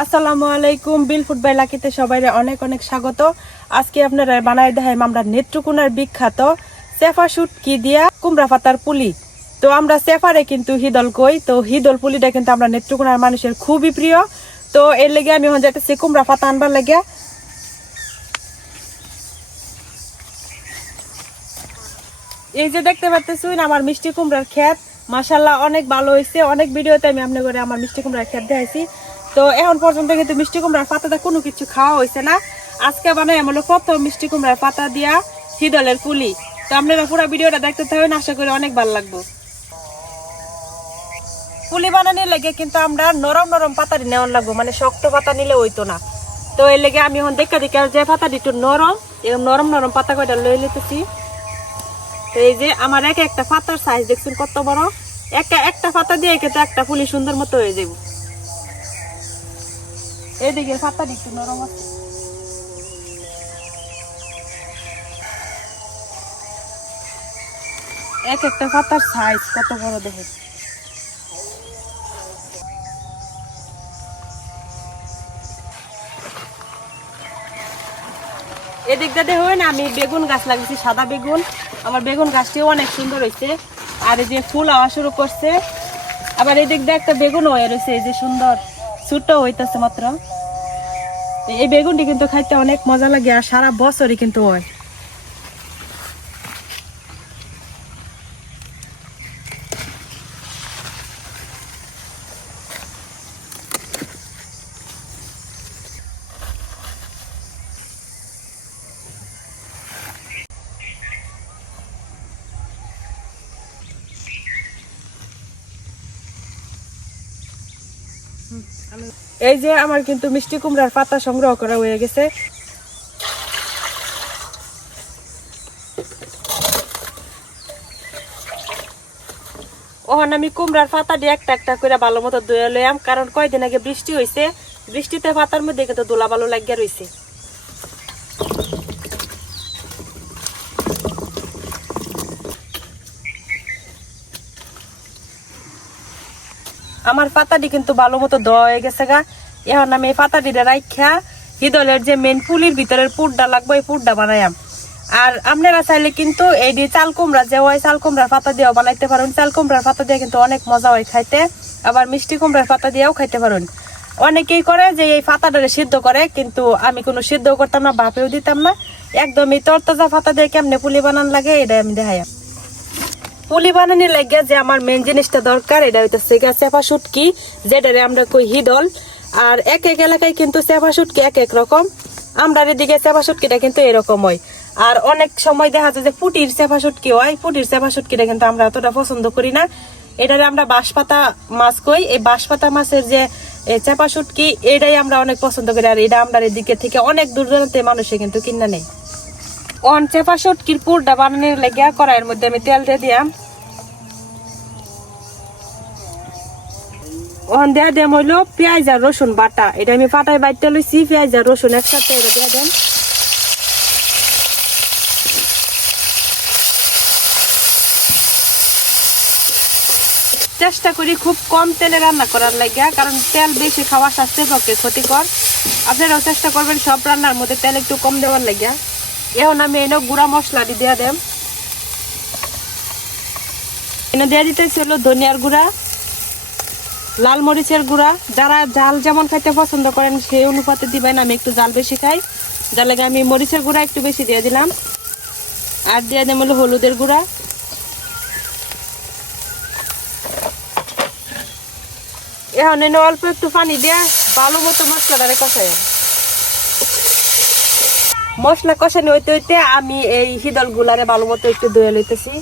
আসসালামু আলাইকুম। বিল food by লাকিতে সবাইরে অনেক অনেক স্বাগত। আজকে আপনারা বানায় দেখাই আমরা নেত্রকোনার বিখ্যাত সেফা শুটকি দিয়া কুমড়া পাতার পুলি। তো আমরা সেফারে কিন্তু হিদল কই, তো হিদল পুলিটা কিন্তু আমরা নেত্রকোনার মানুষের খুবই প্রিয়। তো এর লেগে আমি এখন যাইতেছি কুমড়া পাতা আনবার লেগে। এই যে দেখতে পাচ্ছেন আমার মিষ্টি কুমড়ার ক্ষেত, মাশাআল্লাহ অনেক ভালো হয়েছে। অনেক ভিডিওতে আমি আপনার করে আমার মিষ্টি কুমড়ার ক্ষেত দেখাইছি। তো এখন পর্যন্ত কিন্তু মিষ্টি কুমড়ার পাতাটা কোনো কিছু খাওয়া হয়েছে না। আজকে বানাই হলো প্রথম মিষ্টি কুমড়ার পাতা দিয়া হিদলের পুলি। তো আপনারা পুরো ভিডিওটা দেখতে থাকবেন, আশা করি অনেক ভালো লাগবে। পুলি বানানোর লেগে কিন্তু আমরা নরম নরম পাতাটি নেওয়ার লাগবো, মানে শক্ত পাতা নিলে হইতো না। তো এর লেগে আমি এখন দেখা যে পাতাটি একটু নরম, এরকম নরম নরম পাতা কয়টা লই নিতেছি। তো এই যে আমার একটা পাতার সাইজ দেখছেন কত বড়, একটা পাতা দিয়ে কিন্তু একটা পুলি সুন্দর মতো হয়ে যাবে। এদিকে পাতাটি একটু নরম আছে। একটা পাতার সাইজ কত বড় দেখে। এদিকটা দেখুন আমি বেগুন গাছ লাগিয়েছি, সাদা বেগুন। আমার বেগুন গাছটিও অনেক সুন্দর হয়েছে, আর এই যে ফুল হওয়া শুরু করছে। আবার এই দিক দিয়ে একটা বেগুন হয়ে রয়েছে, এই যে সুন্দর ছোট হইতেছে মাত্র। এই বেগুনটি কিন্তু খাইতে অনেক মজা লাগে, আর সারা বছরই কিন্তু হয়। এই যে আমার কিন্তু মিষ্টি কুমড়ার পাতা সংগ্রহ করা হয়ে গেছে। ওখান আমি কুমড়ার পাতা দিয়ে একটা একটা করে ভালো মতো ধুয়ে লইয়াম, কারণ কয়দিন আগে বৃষ্টি হয়েছে, বৃষ্টিতে পাতার মধ্যে কিন্তু দোলা ভালো লাগিয়া রয়েছে। আমার পাতাটি কিন্তু ভালো মতো ধোয়া হয়ে গেছে গা। এখন আমি এই পাতাটি রাইখা হিদলের যে মেন পুলির ভিতরের পুরটা লাগবে এই পুরটা বানাইয়াম। আর আপনারা চাইলে কিন্তু এই দিয়ে চাল কুমড়া যে হয় চাল কুমড়ার পাতা দিয়েও বানাইতে পারেন। চাল কুমড়ার পাতা দিয়ে কিন্তু অনেক মজা হয় খাইতে। আবার মিষ্টি কুমড়ার পাতা দিয়েও খাইতে পারেন। অনেকেই করে যে এই পাতাটারে সিদ্ধ করে, কিন্তু আমি কোনো সিদ্ধ করতাম না, বাপেও দিতাম না। একদমই তরতাজা পাতা দিয়ে কেমনে পুলি বানান লাগে এটা আমি দেখাইয়াম। পুলি বানানোর লাগে যে আমার মেন জিনিসটা দরকার, এটা হইতেছে চেপা শুটকি, যেটারে আমরা কই হিদল। আর এক এক এলাকায় কিন্তু চেপা শুটকি এক এক রকম। আমরা এদিকে চেপা শুটকিটা কিন্তু এরকম হয়। আর অনেক সময় দেখা যায় যে পুটির চেপা শুটকি হয়, পুটির চেপা শুটকিটা কিন্তু আমরা অতটা পছন্দ করি না। এটারে আমরা বাঁশপাতা মাছ কই। এই বাঁশপাতা মাছের যে চেপা শুটকি, এটাই আমরা অনেক পছন্দ করি। আর এটা আমরা এদিকে থেকে অনেক দূর দূরান্তে মানুষে কিন্তু কিনা নেই। অন চেপা শুটকির পুরটা বানানোর লেগে কড়াইয়ের মধ্যে আমি তেল দিয়ে দিলাম। ওখান দিয়ে দেম হইলো পেঁয়াজ আর রসুন বাটা। এটা আমি পাটায় বাইতে লইছি, পেঁয়াজ আর রসুন একসাথে এটা দিয়ে দেন। চেষ্টা করি খুব কম তেলে রান্না করার লাগিয়া, কারণ তেল বেশি খাওয়া স্বাস্থ্যের পক্ষে ক্ষতিকর। আপনারাও চেষ্টা করবেন সব রান্নার মধ্যে তেল একটু কম দেওয়ার লাগিয়া। এখন আমি এনে গুঁড়া মশলা দিয়ে দেম। এনে দিয়ে দিতেছি হলো ধনিয়ার গুঁড়া, লাল মরিচের গুঁড়া। যারা জাল যেমন খাইতে পছন্দ করেন সেই অনুপাতে দিবেন। আমি একটু জাল বেশি খাই, যার লাগে আমি মরিচের গুঁড়া একটু বেশি দিয়ে দিলাম। আর দিয়ে দিলাম হলো হলুদের গুঁড়া। এখন এনে অল্প একটু পানি দিয়ে ভালো মতো মশলাটারে কষাই। মশলা কষানো হইতে হইতে আমি এই হিদল গুলারে ভালো মতো একটু ধুয়ে লইতেছি।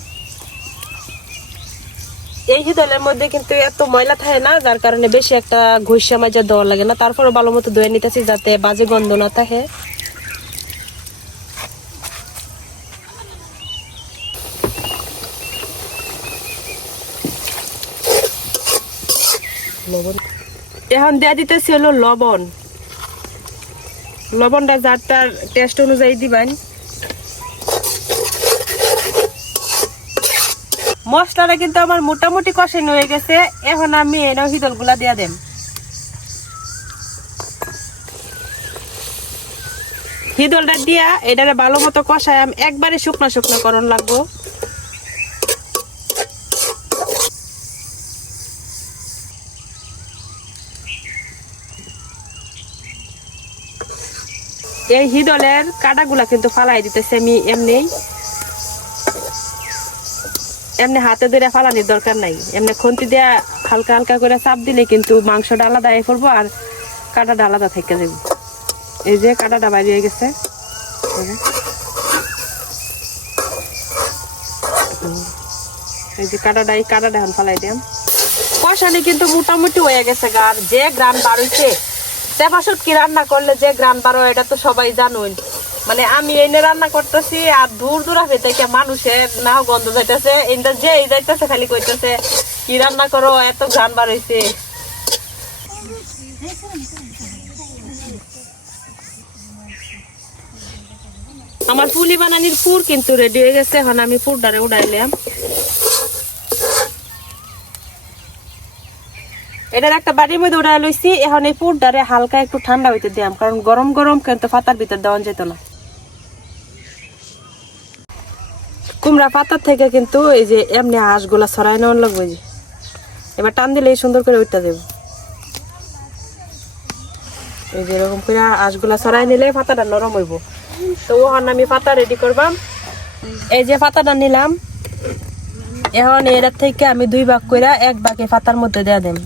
এই হিদলের মধ্যে কিন্তু এত ময়লা থাকে না, যার কারণে বেশি একটা ঘষা মাজা দেওয়া লাগে না। তারপরে ভালো মতো ধুয়ে নিতেছি যাতে বাজে গন্ধ না থাকে। এখন দিয়ে দিতেছি হলো লবণ। লবণটা যার তার টেস্ট অনুযায়ী দিবেন। মশলাটা কিন্তু আমার মোটামুটি কষানো হয়ে গেছে। এখন আমি এই হিদল গুলা দিয়ে দেব। হিদলটা দিয়া এটারে ভালো মতো কষায় একবারে শুকনো শুকনো করন লাগবো। এই হিদলের কাটাগুলা কিন্তু ফালাই দিতেছে আমি এমনি হাতে ধরে ফালানির দরকার নাই, এমনি খুন্তি দিয়ে হালকা হালকা করে চাপ দিলে কিন্তু মাংসটা আলাদা হয়ে পড়বো আর কাটাটা আলাদা থেকে যাবে। এই যে কাটাটা বাইরে হয়ে গেছে, এই যে কাটাটা এখন ফালাই দিলাম। কষানি কিন্তু মোটামুটি হয়ে গেছে গার যে গ্রান বার হইছে। চেপা শুটকি রান্না করলে যে গ্রান বার হয় এটা তো সবাই জানুন। মানে আমি এনে রান্না করতেছি আর দূর দূরাতে থেকে মানুষের নাও গন্ধ যাইতেছে, এটা যে যাইতেছে খালি কইতেছে কি রান্না করো এত গ্রান বার হইছে। আমার পুলি বানানির পুর কিন্তু রেডি হয়ে গেছে, এখন আমি পুরটারে উড়াইলাম। এটার একটা বাড়ির মধ্যে উড়াই লইছি। এখন এই পুরটারে হালকা একটু ঠান্ডা হইতে দিলাম, কারণ গরম গরম কিন্তু পাতার ভিতর দেওয়া যেত না। কুমড়া পাতার থেকে কিন্তু এই যে এমনি হাঁসগুলা ছড়াই নেওয়ার লাগবে, যে এবার টান দিলে সুন্দর করে উঠতে দেব। এই যে এরকম করে হাঁসগুলা ছড়াই নিলে পাতাটা নরম হইব। তো ওখানে আমি পাতা রেডি করবাম। এই যে পাতাটা নিলাম, এখন এটার থেকে আমি 2 ভাগ করে 1 ভাগে পাতার মধ্যে দেয়া দেব।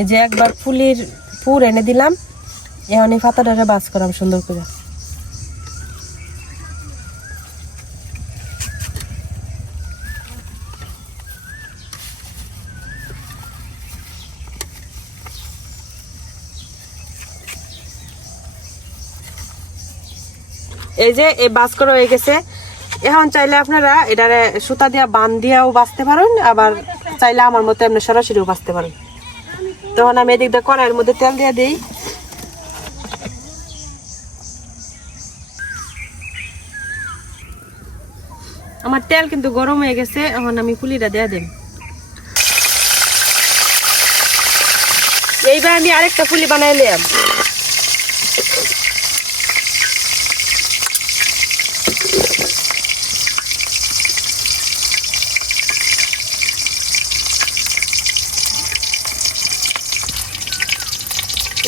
এই যে একবার ফুলির পুর এনে দিলাম, এখন এই পাতাটারে বাস করাম সুন্দর করে। এই যে এই বাস করা হয়ে গেছে। এখন চাইলে আপনারা এটারে সুতা দিয়া বান দিয়াও বাঁচতে পারেন, আবার চাইলে আমার মতো এমনি সরাসরিও বাঁচতে পারেন। তখন আমি এদিক দিয়ে কড়াইয়ের মধ্যে তেল দিয়ে দিই। আমার তেল কিন্তু গরম হয়ে গেছে, এখন আমি পুলিটা দিয়ে দেব। এইবার আমি আরেকটা পুলি বানাইলাম।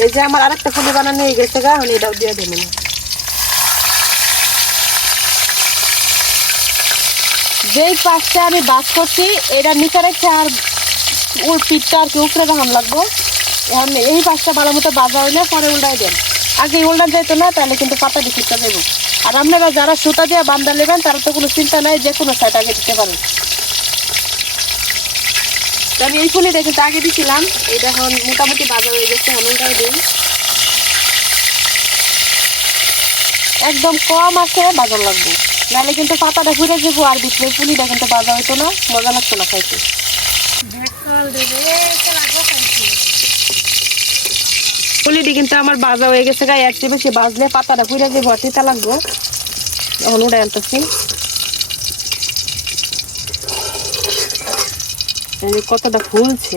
এই যে আমার আরেকটা পুলি বানানো হয়ে গেছে গা, এখন এটাও দিয়ে দেবেন। যেই পাশটা আমি বাস করছি এটা নিচে রেখে আর ওর পিঠটা আর কি উপরে রাখান লাগবো। এখন এই পাশটা ভালো মতো বাজা হইলে পরে উল্টাই দেন। আগে উল্টান যাইতো না, তাহলে কিন্তু পাতা দিয়ে পিঠটা দেবো। আর আপনারা যারা সুতা দিয়ে বান্ধা নেবেন তারা তো কোনো চিন্তা নাই, যে কোনো সাইড আগে দিতে পারেন। আমি এই ফুলিটা কিন্তু আগে দিছিলাম, এটা এখন মোটামুটি বাজা হয়ে গেছে, এমনটাই দিই। একদম কম আছে বাজার লাগবে, নাহলে কিন্তু পাতাটা ঘুরে যাবো আর ভিতরে পুলিটা কিন্তু বাজা হইতো না, মজা লাগতো না খাইতে। পুলিটি কিন্তু আমার বাজা হয়ে গেছে, গায়ে এর চেয়ে বেশি বাজলে পাতাটা ঘুরে যাবো আর তিতা লাগবো। এখন উড়ে আনতেছি। কতটা ফুলছে।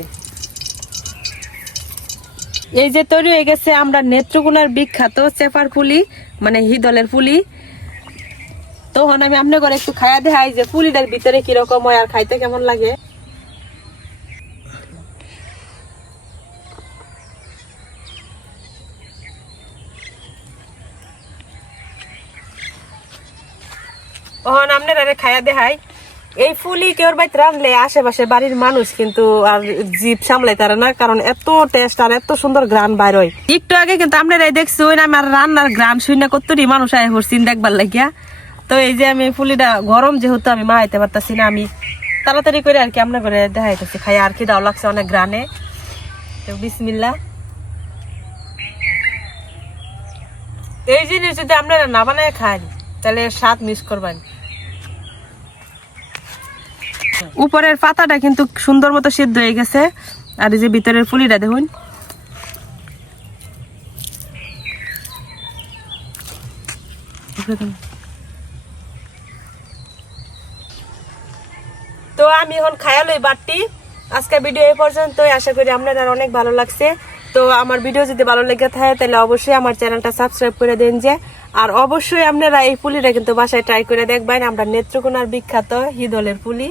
এই যে তৈরি হয়ে গেছে আমরা নেত্রকোনার বিখ্যাত চেপার পুলি, মানে হিদলের পুলি। তখন আমি আপনার ঘরে একটু খাইয়া দেখাই যে পুলিটার ভিতরে কিরকম হয় আর খাইতে কেমন লাগে। তখন আপনার খাইয়া দেখাই। এই ফুলি কেউ বাড়িতে রাঁধলে আশেপাশে বাড়ির মানুষ কিন্তু আর জিভ সামলাই তারা না, কারণ এত টেস্ট আর এত সুন্দর গ্রান বাইর হয়। একটু আগে কিন্তু আপনারাই দেখছি আমার রান্নার গ্রান শুনে কতটি মানুষ আয় পড়ছেন দেখবার লাগিয়া। তো এই যে আমি ফুলিটা গরম যেহেতু আমি মাহাইতে পারতাছি না, আমি তাড়াতাড়ি করে আর কি আপনার করে দেখাইতেছি। খাই আর কি দাও লাগছে অনেক গ্রানে। তো বিসমিল্লাহ। এই জিনিস যদি আপনারা না বানায় খান তাহলে স্বাদ মিস করবেন। উপরের পাতাটা কিন্তু সুন্দর মতো সিদ্ধ হয়ে গেছে, আর এই যে ভিতরের ফুলিটা দেখুন। তো আমি এখন খায়া লই বাটি। আজকে ভিডিও এই পর্যন্তই, আশা করি আপনাদের অনেক ভালো লাগছে। তো আমার ভিডিও যদি ভালো লেগে থাকে তাহলে অবশ্যই আমার চ্যানেলটা সাবস্ক্রাইব করে দেন যে। আর অবশ্যই আপনারা এই পুলিটা কিন্তু বাসায় ট্রাই করে দেখবেন, আমরা নেত্রকোনার বিখ্যাত হিদলের পুলি।